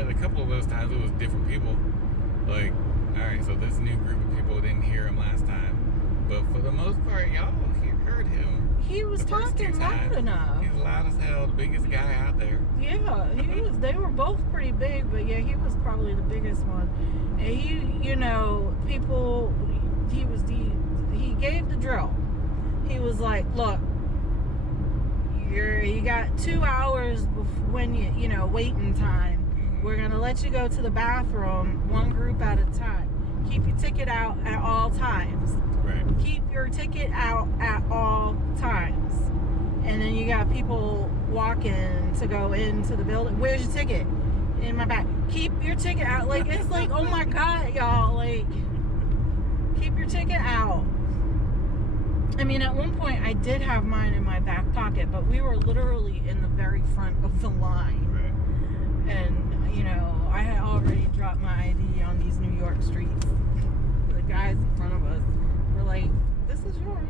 at a couple of those times, it was different people. Like, all right, so this new group of people didn't hear him last time, but for the most part, y'all heard him. He was talking loud enough. He's loud as hell, the biggest guy out there. Yeah, he was. They were both pretty big, but yeah, he was probably the biggest one. And he gave the drill. He was like, look, you got 2 hours when waiting time. We're gonna let you go to the bathroom, one group at a time. Keep your ticket out at all times. Right. Keep your ticket out at all times. And then you got people walking to go into the building. Where's your ticket? In my bag. Keep your ticket out. Like, it's like, oh my God, y'all. Like, keep your ticket out. I mean, at one point, I did have mine in my back pocket, but we were literally in the very front of the line. Right. And, I had already dropped my ID on these New York streets. The guys in front of us were like, this is yours.